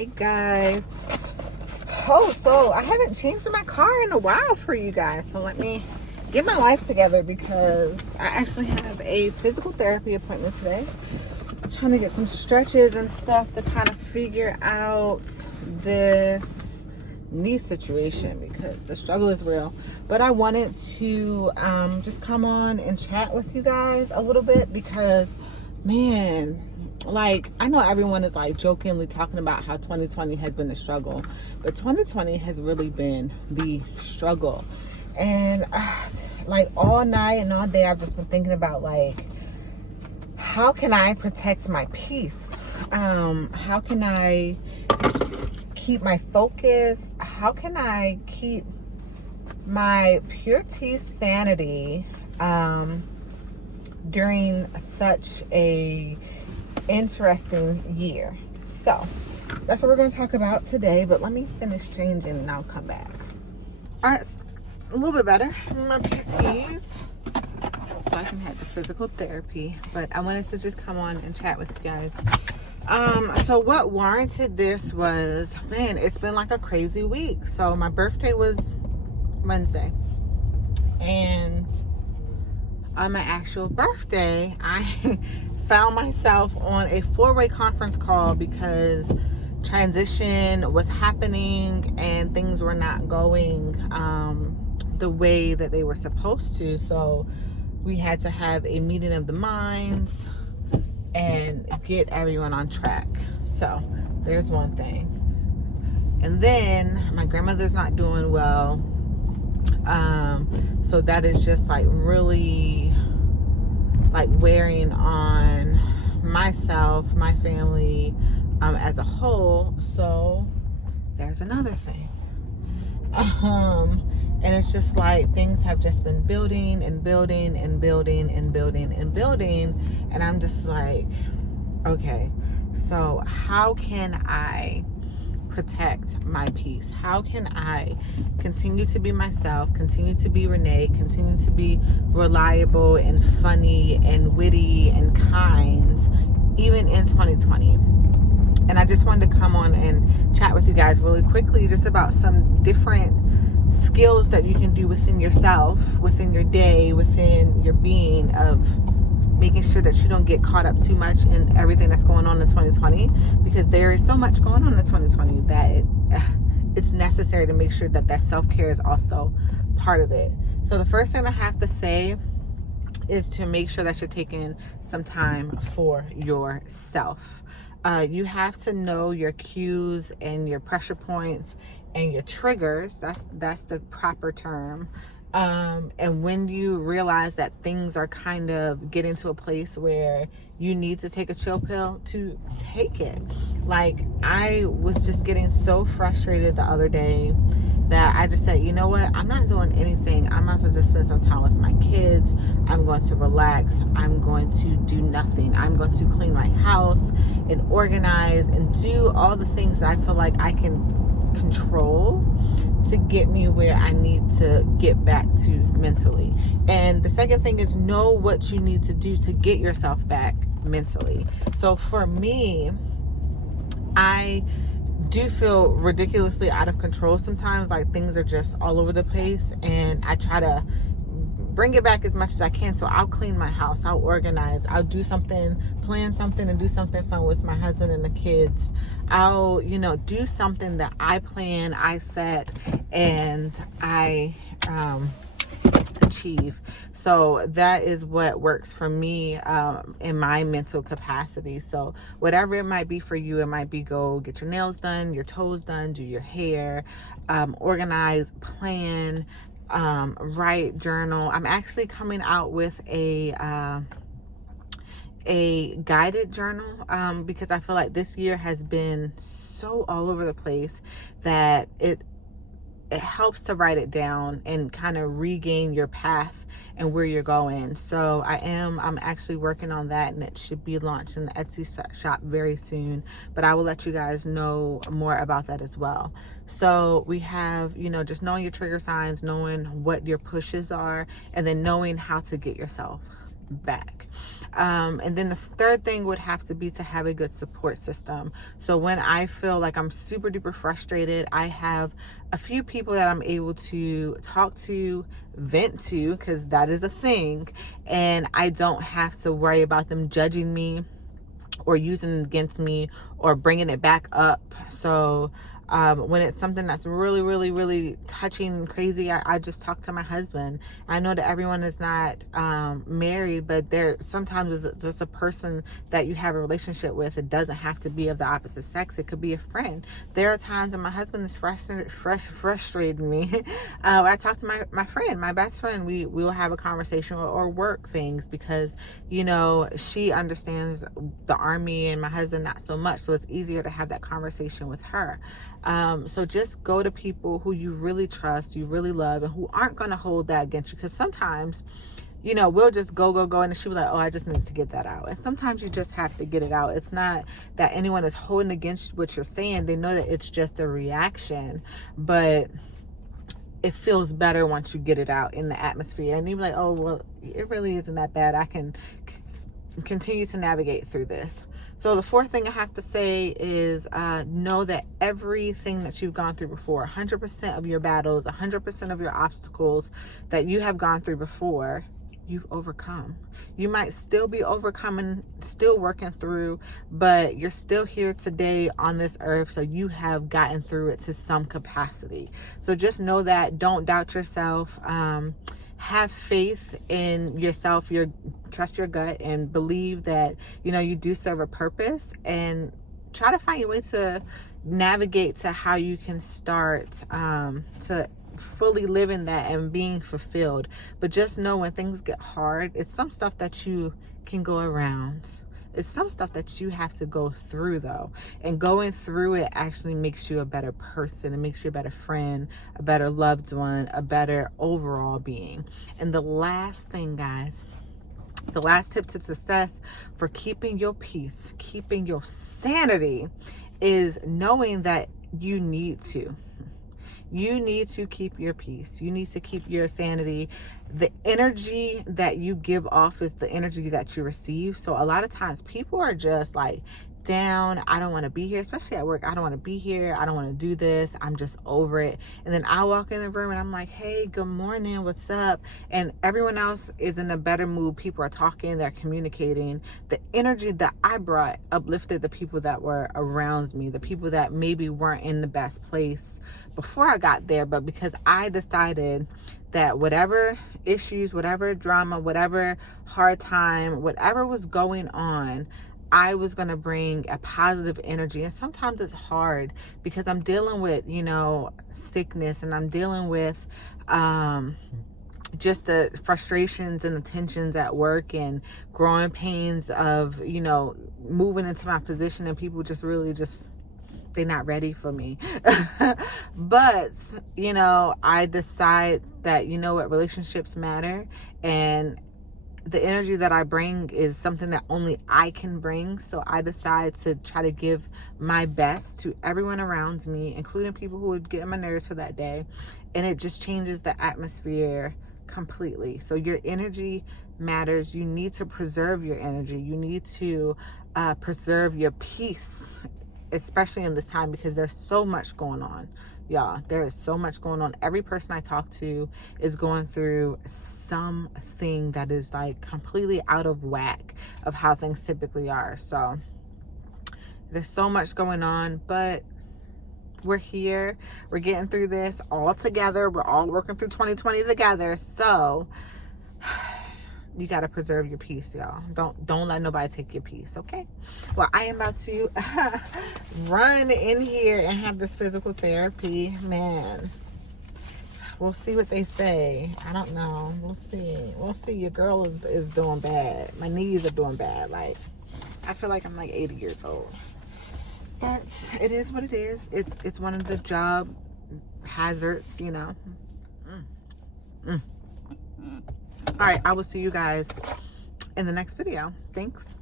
Hey guys. Oh, so I haven't changed my car in a while for you guys. So let me get my life together because I actually have a physical therapy appointment today. I'm trying to get some stretches and stuff to kind of figure out this knee situation because the struggle is real. But I wanted to just come on and chat with you guys a little bit because, man, like, I know everyone is like jokingly talking about how 2020 has been the struggle, but 2020 has really been the struggle. And like all night and all day, I've just been thinking about like, how can I protect my peace? How can I keep my focus? How can I keep my pure teeth sanity during such a interesting year? So that's what we're going to talk about today, but let me finish changing and I'll come back. All right, a little bit better. My PTs, so I can have the physical therapy, but I wanted to just come on and chat with you guys. So what warranted this was, man, it's been like a crazy week. So my birthday was Wednesday, and on my actual birthday, I found myself on a 4-way conference call because transition was happening and things were not going the way that they were supposed to. So we had to have a meeting of the minds and get everyone on track. So there's one thing. And then my grandmother's not doing well. So that is just like really like wearing on myself, my family, as a whole. So there's another thing. And it's just like things have just been building and building and building and building and building. And I'm just like, okay, so how can I protect my peace? How can I continue to be myself, continue to be Renee, continue to be reliable and funny and witty and kind, even in 2020? And I just wanted to come on and chat with you guys really quickly just about some different skills that you can do within yourself, within your day, within your being, of making sure that you don't get caught up too much in everything that's going on in 2020, because there is so much going on in 2020 that it's necessary to make sure that that self-care is also part of it. So the first thing I have to say is to make sure that you're taking some time for yourself. You have to know your cues and your pressure points and your triggers. That's the proper term. And when you realize that things are kind of getting to a place where you need to take a chill pill, to take it. Like, I was just getting so frustrated the other day that I just said, you know what, I'm not doing anything. I'm about to just spend some time with my kids. I'm going to relax. I'm going to do nothing. I'm going to clean my house and organize and do all the things that I feel like I can control to get me where I need to get back to mentally. And the second thing is, know what you need to do to get yourself back mentally. So for me, I do feel ridiculously out of control sometimes. Like, things are just all over the place, and I try to bring it back as much as I can. So I'll clean my house, I'll organize, I'll do something, plan something, and do something fun with my husband and the kids. I'll, do something that I plan, I set, and I achieve. So that is what works for me in my mental capacity. So whatever it might be for you, it might be go get your nails done, your toes done, do your hair, organize, plan, write, journal. I'm actually coming out with a guided journal because I feel like this year has been so all over the place that it helps to write it down and kind of regain your path and where you're going. So I'm actually working on that, and it should be launched in the Etsy shop very soon, but I will let you guys know more about that as well. So we have, just knowing your trigger signs, knowing what your pushes are, and then knowing how to get yourself back. And then the third thing would have to be to have a good support system. So when I feel like I'm super duper frustrated, I have a few people that I'm able to talk to, vent to, because that is a thing, and I don't have to worry about them judging me or using it against me or bringing it back up. So when it's something that's really, really, really touching and crazy, I just talk to my husband. I know that everyone is not married, but there sometimes it's just a person that you have a relationship with. It doesn't have to be of the opposite sex. It could be a friend. There are times when my husband is frustrating me. I talk to my friend, my best friend. We will have a conversation or work things, because, you know, she understands the army and my husband not so much. So it's easier to have that conversation with her. So just go to people who you really trust, you really love, and who aren't going to hold that against you. Because sometimes, you know, we'll just go, and she'll be like, oh, I just need to get that out. And sometimes you just have to get it out. It's not that anyone is holding against what you're saying. They know that it's just a reaction, but it feels better once you get it out in the atmosphere. And you're like, oh, well, it really isn't that bad. I can continue to navigate through this. So the fourth thing I have to say is know that everything that you've gone through before, 100% of your battles, 100% of your obstacles that you have gone through before, you've overcome. You might still be overcoming, still working through, but you're still here today on this earth, so you have gotten through it to some capacity. So just know that. Don't doubt yourself. Have faith in yourself, trust your gut, and believe that, you know, you do serve a purpose, and try to find your way to navigate to how you can start to fully living that and being fulfilled. But just know, when things get hard, it's some stuff that you can go around. It's some stuff that you have to go through, though. And going through it actually makes you a better person. It makes you a better friend, a better loved one, a better overall being. And the last thing, guys, the last tip to success for keeping your peace, keeping your sanity, is knowing that you need to. You need to keep your peace. You need to keep your sanity. The energy that you give off is the energy that you receive. So a lot of times people are just like down. I don't want to be here, especially at work. I don't want to be here. I don't want to do this. I'm just over it. And then I walk in the room and I'm like, hey, good morning. What's up? And everyone else is in a better mood. People are talking, they're communicating. The energy that I brought uplifted the people that were around me, the people that maybe weren't in the best place before I got there. But because I decided that whatever issues, whatever drama, whatever hard time, whatever was going on, I was going to bring a positive energy. And sometimes it's hard because I'm dealing with, you know, sickness, and I'm dealing with just the frustrations and the tensions at work, and growing pains of, you know, moving into my position, and people just really just, they're not ready for me. But, you know, I decide that, you know what, relationships matter, and the energy that I bring is something that only I can bring. So I decide to try to give my best to everyone around me, including people who would get on my nerves for that day. And it just changes the atmosphere completely. So your energy matters. You need to preserve your energy. You need to preserve your peace, especially in this time, because there's so much going on. Y'all, there is so much going on. Every person I talk to is going through something that is like completely out of whack of how things typically are. So there's so much going on, but we're here. We're getting through this all together. We're all working through 2020 together. So you got to preserve your peace, y'all. Don't let nobody take your peace, okay? Well, I am about to run in here and have this physical therapy. Man, we'll see what they say. I don't know. We'll see. Your girl is doing bad. My knees are doing bad. Like, I feel like I'm like 80 years old. But it is what it is. It's one of the job hazards, you know. All right, I will see you guys in the next video. Thanks.